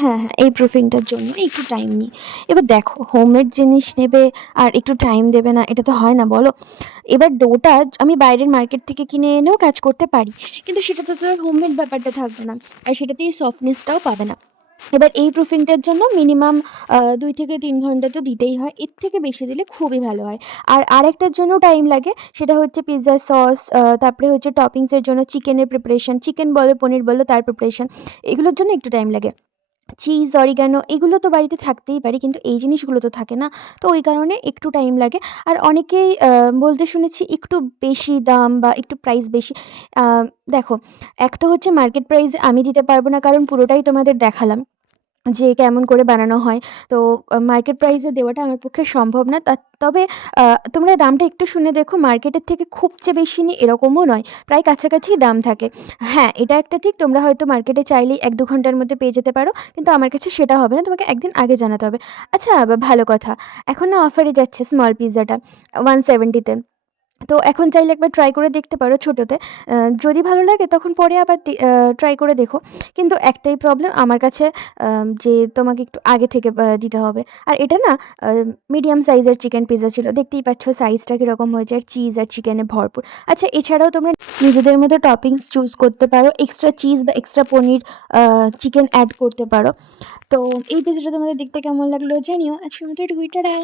হ্যাঁ, হ্যাঁ, এই প্রুফিংটার জন্য একটু টাইম নিই। এবার দেখো হোমমেড জিনিস নেবে আর একটু টাইম দেবে না, এটা তো হয় না বলো? এবার ডোটা আমি বাইরের মার্কেট থেকে কিনে এনেও কাজ করতে পারি। কিন্তু সেটাতে তো আর হোমমেড ব্যাপারটা থাকবে না। আর সেটাতে এই সফটনেসটাও পাবে না। এবার এই প্রুফিংটার জন্য মিনিমাম ২ থেকে ৩ ঘন্টা তো দিতেই হয়। এর থেকে বেশি দিলে খুবই ভালো হয়। আর আরেকটার জন্য টাইম লাগে, সেটা হচ্ছে পিজ্জার সস, তারপরে হচ্ছে টপিংসের জন্য চিকেনের প্রিপারেশন, চিকেন বলো, পনির বলো তার প্রিপারেশন, এগুলোর জন্য একটু টাইম লাগে। চিজ, অরিগ্যানো এগুলো তো বাড়িতে থাকতেই পারে, কিন্তু এই জিনিসগুলো তো থাকে না। তো ওই কারণে একটু টাইম লাগে। আর অনেকেই বলতে শুনেছি একটু বেশি দাম বা একটু প্রাইস বেশি। আ দেখো, এক তো হচ্ছে মার্কেট প্রাইস আমি দিতে পারব না, কারণ পুরোটাই তোমাদের দেখালাম যে কেমন করে বানানো হয়। তো মার্কেট প্রাইসে দেওয়াটা আমার পক্ষে সম্ভব না। তবে আ তোমরা দামটা একটু শুনে দেখো, মার্কেটের থেকে খুব যে বেশি নিই এরকমও নয়। প্রায় কাছাকাছিই দাম থাকে। হ্যাঁ, এটা একটা ঠিক, তোমরা হয়তো মার্কেটে চাইলেই ১-২ ঘন্টার মধ্যে পেয়ে যেতে পারো। কিন্তু আমার কাছে সেটা হবে না। তোমাকে একদিন আগে জানাতে হবে। আচ্ছা, ভালো কথা। এখন না অফারে যাচ্ছে স্মল পিজ্জাটা 170 তে। তো এখন চাইলে একবার ট্রাই করে দেখতে পারো ছোটোতে। যদি ভালো লাগে তখন পরে আবার ট্রাই করে দেখো। কিন্তু একটাই প্রবলেম আমার কাছে, যে তোমাকে একটু আগে থেকে দিতে হবে। আর এটা না মিডিয়াম সাইজের চিকেন পিজ্জা ছিল। দেখতেই পাচ্ছ সাইজটা কীরকম হয়েছে, আর চিজ আর চিকেনে ভরপুর। আচ্ছা, এছাড়াও তোমরা নিজেদের মতো টপিংস চুজ করতে পারো। এক্সট্রা চিজ বা এক্সট্রা পনির, চিকেন অ্যাড করতে পারো। তো এই পিজ্জাটা তোমাদের দেখতে কেমন লাগলো জানিও। আজকের মতো এটুকুই, টাটা।